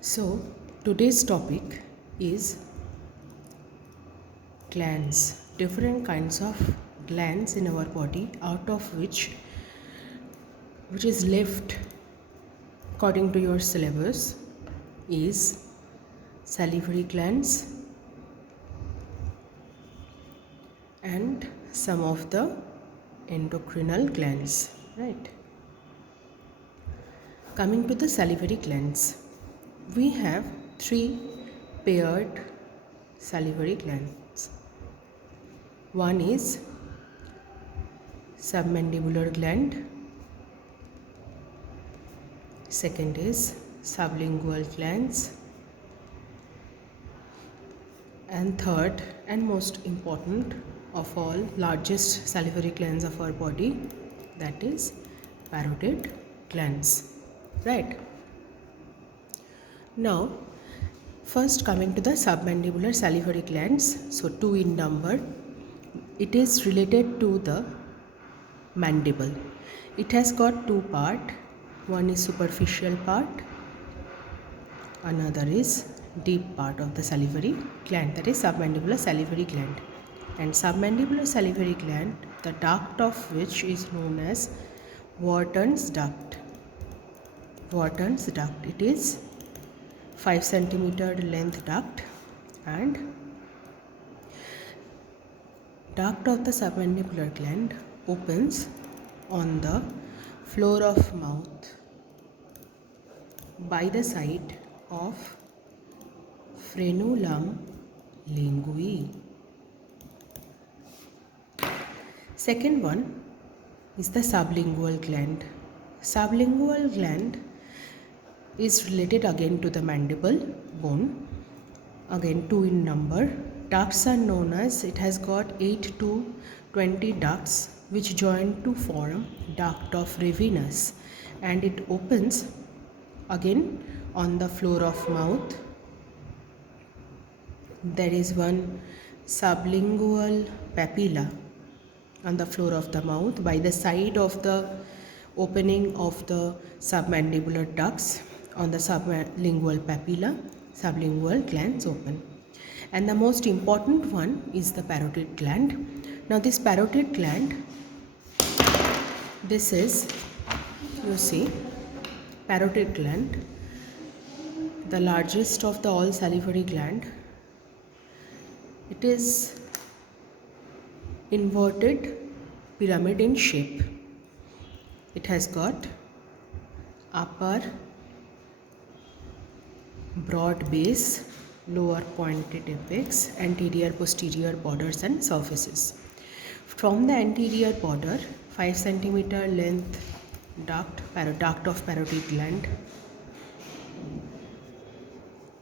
So today's topic is glands, different kinds of glands in our body, out of which is left according to your syllabus is salivary glands and some of the endocrinal glands, right? Coming to the salivary glands, we have three paired salivary glands. One is submandibular gland, second is sublingual glands, and third and most important of all, largest salivary glands of our body, that is parotid glands, right? Now first coming to the submandibular salivary glands, so two in number. It is related to the mandible. It has got two parts. One is superficial part, another is deep part of the salivary gland, that is submandibular salivary gland. And submandibular salivary gland, the duct of which is known as Wharton's duct. Wharton's duct. It is 5 centimeter length duct, and duct of the submandibular gland opens on the floor of mouth by the side of frenulum linguae. Second one is the sublingual gland. Sublingual gland is related again to the mandible bone, again two in number. Ducts are known as, it has got 8 to 20 ducts which join to form duct of Ravenous, and it opens again on the floor of mouth. There is one sublingual papilla on the floor of the mouth by the side of the opening of the submandibular ducts. On the sublingual papilla, sublingual glands open. And the most important one is the parotid gland. Now this parotid gland, this is, you see, parotid gland, the largest of the all salivary gland. It is inverted pyramid in shape. It has got upper broad base, lower pointed apex, anterior posterior borders and surfaces. From the anterior border, 5 centimeter length duct of parotid gland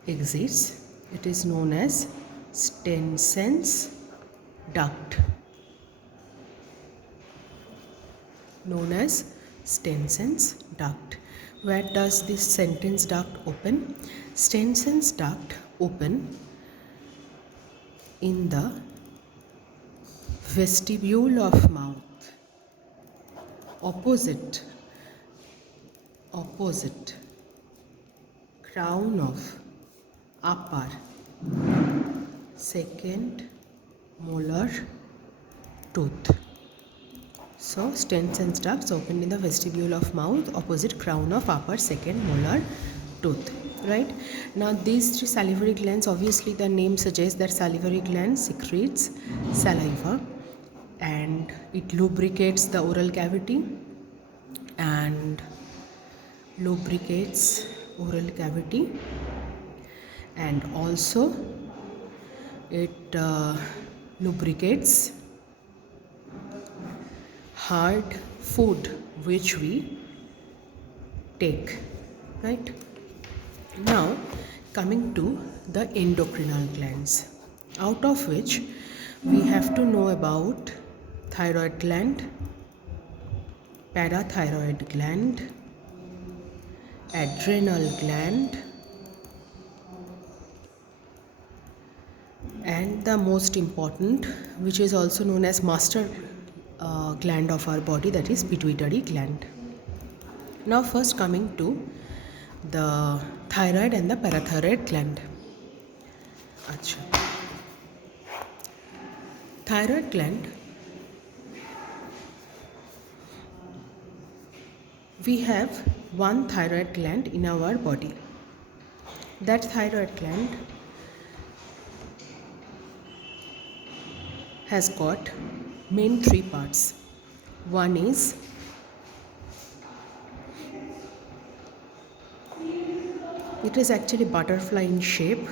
exits. It is known as Stenson's duct. Known as Stenson's duct. Where does this Stenson's duct open? Stenson's duct open in the vestibule of mouth, opposite crown of upper second molar tooth. So Stenson's ducts open in the vestibule of mouth, opposite crown of upper second molar tooth, right? Now these three salivary glands, obviously the name suggests that salivary gland secretes saliva and it lubricates the oral cavity and also it lubricates hard food which we take, right? Now coming to the endocrinal glands, out of which we have to know about thyroid gland, parathyroid gland, adrenal gland, and the most important, which is also known as master gland of our body, that is pituitary gland. Now first coming to the thyroid and the parathyroid gland. Achha. Thyroid gland, we have one thyroid gland in our body. That thyroid gland has got main three parts. One is it is actually butterfly in shape,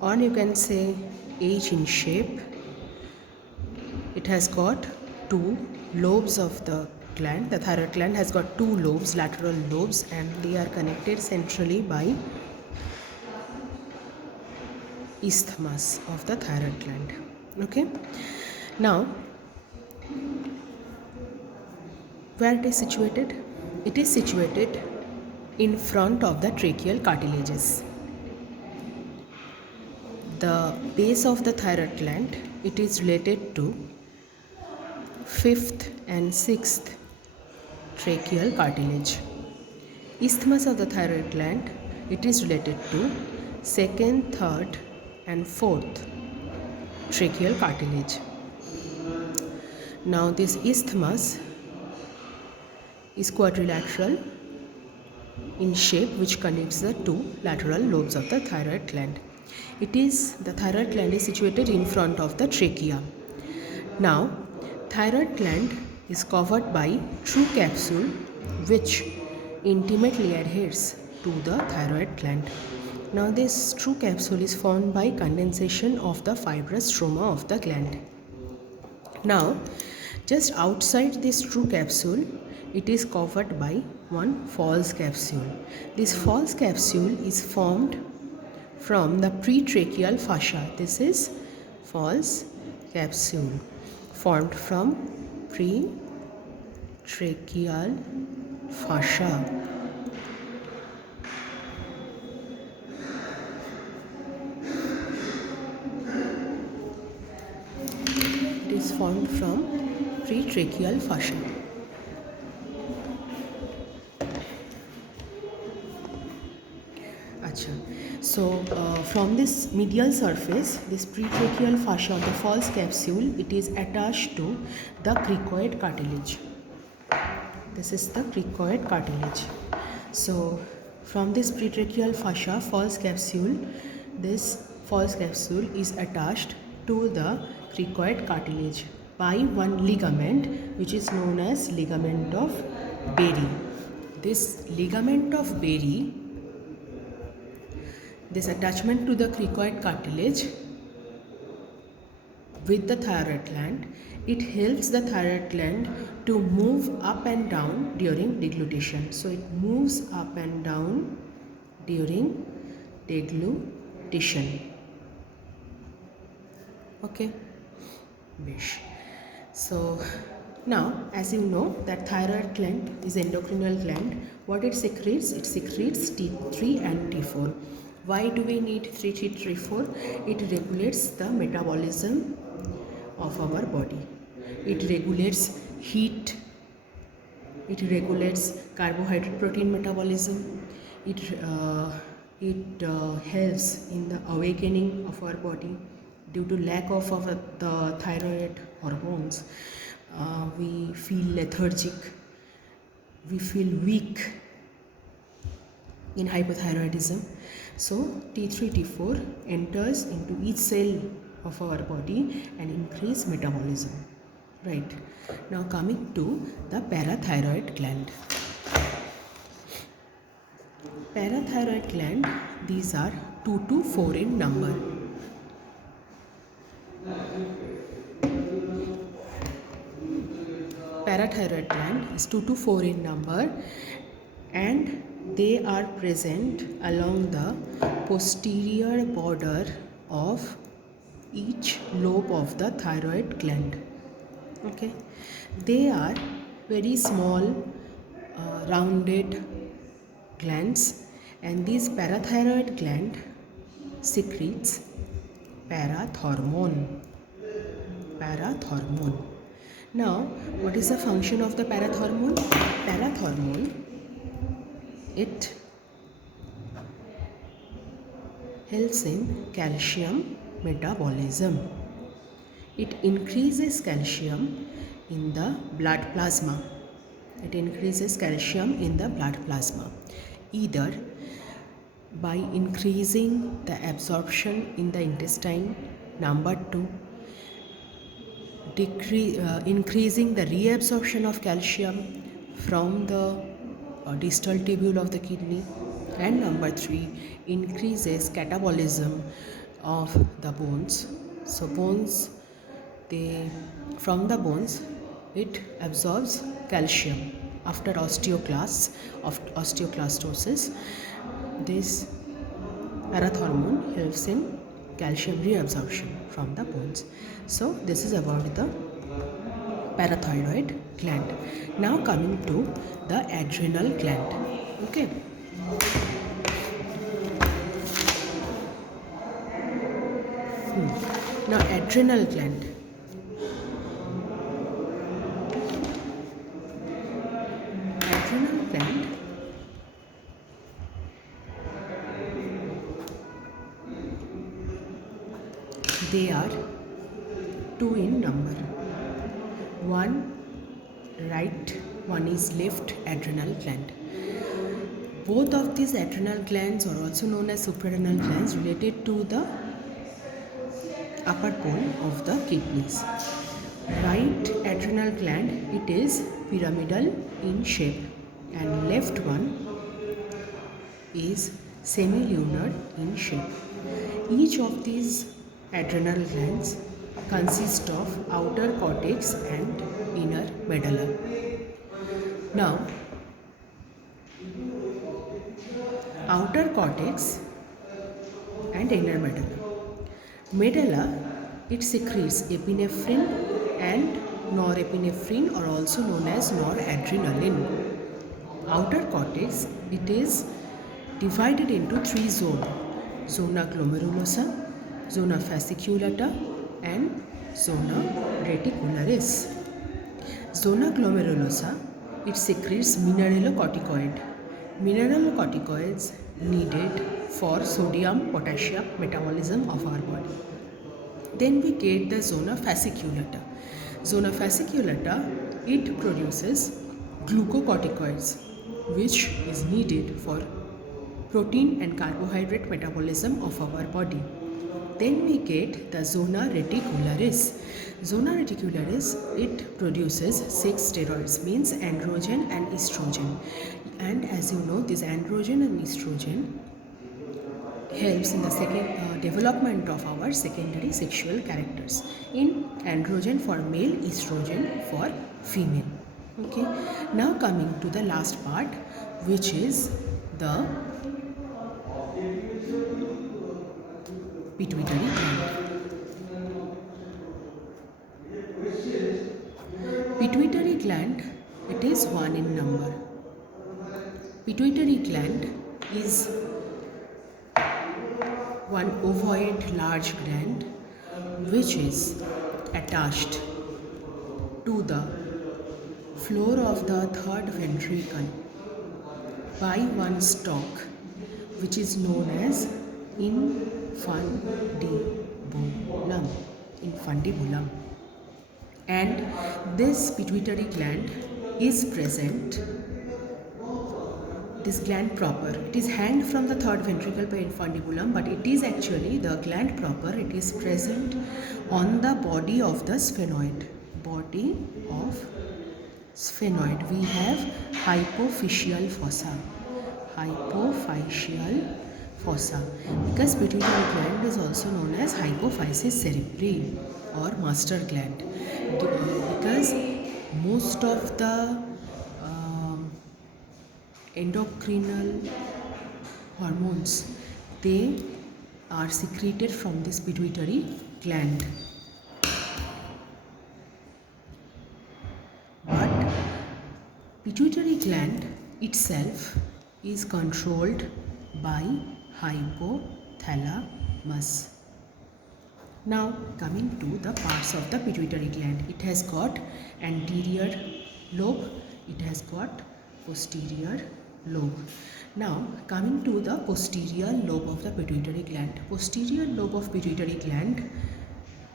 or you can say H in shape. It has got two lobes of the gland. The thyroid gland has got two lobes, lateral lobes, and they are connected centrally by isthmus of the thyroid gland. Okay. Now, where it is situated? It is situated in front of the tracheal cartilages. The base of the thyroid gland, it is related to 5th and 6th tracheal cartilage. Isthmus of the thyroid gland, it is related to 2nd, 3rd and 4th tracheal cartilage. Now this isthmus is quadrilateral in shape, which connects the two lateral lobes of the thyroid gland. The thyroid gland is situated in front of the trachea. Now, thyroid gland is covered by true capsule, which intimately adheres to the thyroid gland. Now, this true capsule is formed by condensation of the fibrous stroma of the gland. Now, just outside this true capsule, it is covered by one false capsule. This false capsule is formed from the pretracheal fascia. This is false capsule formed from pretracheal fascia. It is formed from pretracheal fascia. So from this medial surface, this pretracheal fascia, the false capsule, it is attached to the cricoid cartilage. This is the cricoid cartilage. So from this pretracheal fascia, false capsule, this false capsule is attached to the cricoid cartilage by one ligament, which is known as ligament of Berry. This ligament of Berry, this attachment to the cricoid cartilage with the thyroid gland, it helps the thyroid gland to move up and down during deglutition. So it moves up and down during deglutition. Okay. So now, as you know, that thyroid gland is endocrinal gland. What it secretes? It secretes T3 and T4. Why do we need T3, T4? It regulates the metabolism of our body. It regulates heat. It regulates carbohydrate protein metabolism. It helps in the awakening of our body. Due to lack of the thyroid hormones, we feel lethargic, we feel weak in hypothyroidism. So T3, T4 enters into each cell of our body and increase metabolism. Right. Now coming to the parathyroid gland. Parathyroid gland, these are 2 to 4 in number. Parathyroid gland is 2 to 4 in number, and they are present along the posterior border of each lobe of the thyroid gland. Okay, they are very small rounded glands, and this parathyroid gland secretes parathormone. Now, what is the function of the parathormone? Parathormone, it helps in calcium metabolism. It increases calcium in the blood plasma. It increases calcium in the blood plasma, either by increasing the absorption in the intestine, number 2, increasing the reabsorption of calcium from the distal tubule of the kidney, and number 3, increases catabolism of the bones. So bones, from the bones it absorbs calcium. After osteoclastosis, this parathormone helps in calcium reabsorption from the bones. So this is about the parathyroid gland. Now coming to the adrenal gland. Okay. Now adrenal gland. Adrenal gland they are 2 in number. One right, one is left adrenal gland. Both of these adrenal glands are also known as suprarenal glands, related to the upper pole of the kidneys. Right adrenal gland, it is pyramidal in shape, and left one is semilunar in shape. Each of these adrenal glands consist of outer cortex and inner medulla. Now, outer cortex and inner medulla. Medulla, it secretes epinephrine and norepinephrine, are also known as noradrenaline. Outer cortex, it is divided into 3 zones: zona glomerulosa, zona fasciculata, and zona reticularis. Zona glomerulosa, it secretes mineralocorticoid. Mineralocorticoids needed for sodium potassium metabolism of our body. Then we get the zona fasciculata. Zona fasciculata, it produces glucocorticoids, which is needed for protein and carbohydrate metabolism of our body. Then we get the zona reticularis. Zona reticularis, it produces sex steroids, means androgen and estrogen. And as you know, this androgen and estrogen helps in the development of our secondary sexual characters. In androgen for male, estrogen for female. Okay. Now coming to the last part, which is the pituitary gland. Pituitary gland, it is 1 in number. Pituitary gland is one ovoid large gland which is attached to the floor of the third ventricle by one stalk, which is known as infundibulum. And this pituitary gland is present, this gland proper, it is hanged from the third ventricle by infundibulum, but it is actually the gland proper. It is present on the body of the sphenoid. Body of sphenoid. We have hypophyseal fossa. Hypophyseal fossa. Because pituitary gland is also known as hypophysis cerebri or master gland. Because most of the endocrinal hormones, they are secreted from this pituitary gland. But pituitary gland itself is controlled by hypothalamus. Now coming to the parts of the pituitary gland. It has got anterior lobe, it has got posterior lobe. Now coming to the posterior lobe of the pituitary gland. Posterior lobe of pituitary gland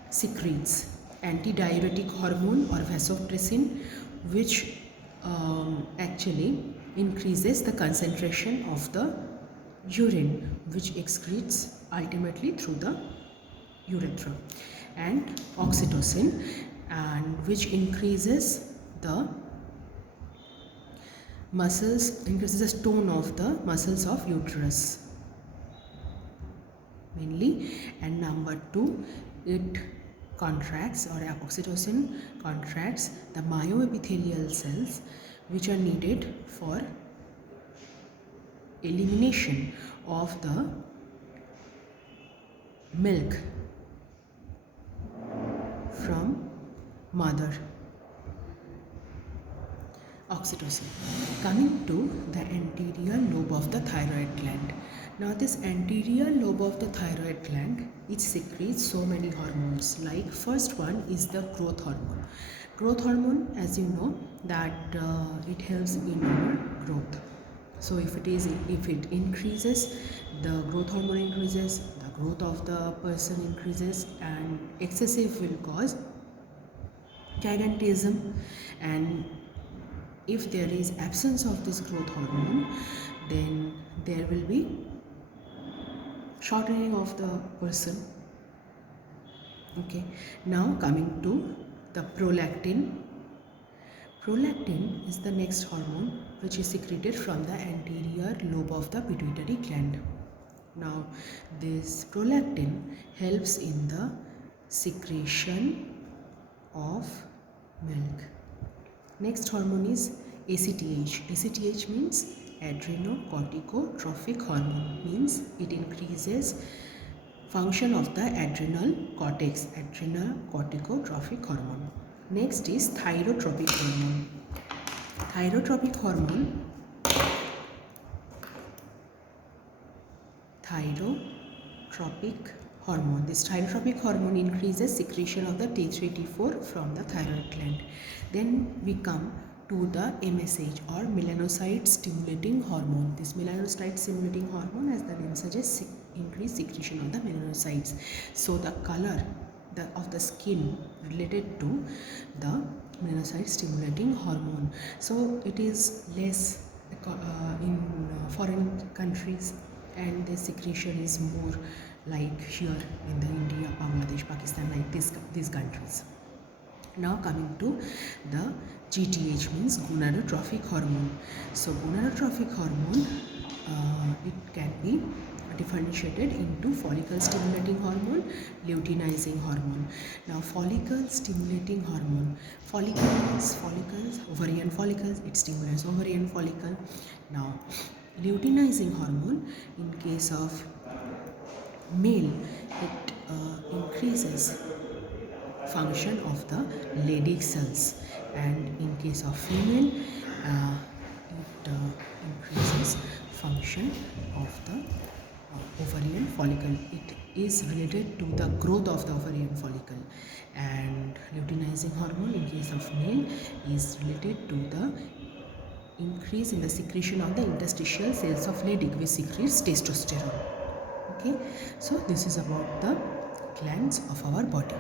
secretes antidiuretic hormone or vasopressin, which actually increases the concentration of the urine, which excretes ultimately through the urethra, and oxytocin, and which increases the increases the tone of the muscles of uterus mainly. And number 2, it contracts, or oxytocin contracts the myoepithelial cells, which are needed for elimination of the milk from mother. Oxytocin. Coming to the anterior lobe of the thyroid gland. Now this anterior lobe of the thyroid gland, it secretes so many hormones. Like first one is the growth hormone. Growth hormone, as you know, that it helps in our growth. So if it increases, the growth hormone increases, the growth of the person increases, and excessive will cause gigantism. And if there is absence of this growth hormone, then there will be shortening of the person. Okay, now coming to the prolactin. Prolactin is the next hormone which is secreted from the anterior lobe of the pituitary gland. Now this prolactin helps in the secretion of milk. Next hormone is ACTH. ACTH means adrenocorticotropic hormone, means it increases function of the adrenal cortex, adrenocorticotropic hormone. Next is thyrotropic hormone. Thyrotropic hormone, this thyrotropic hormone increases secretion of the T3, T4 from the thyroid gland. Then we come to the MSH, or melanocyte stimulating hormone. This melanocyte stimulating hormone, as the name suggests, increase secretion of the melanocytes. So the color of the skin related to the melanocyte stimulating hormone. So it is less in foreign countries, and the secretion is more like here in the India, Bangladesh, Pakistan, like these countries. Now coming to the GTH, means gonadotrophic hormone. So gonadotrophic hormone, it can be differentiated into follicle stimulating hormone, luteinizing hormone. Now follicle stimulating hormone, follicles, ovarian follicles, it stimulates ovarian follicle. Now luteinizing hormone, in case of male, it increases function of the Leydig cells, and in case of female, it increases function of the ovarian follicle. It is related to the growth of the ovarian follicle. And luteinizing hormone, in case of male, is related to the increase in the secretion of the interstitial cells of Leydig, which secretes testosterone. Okay, so this is about the glands of our body.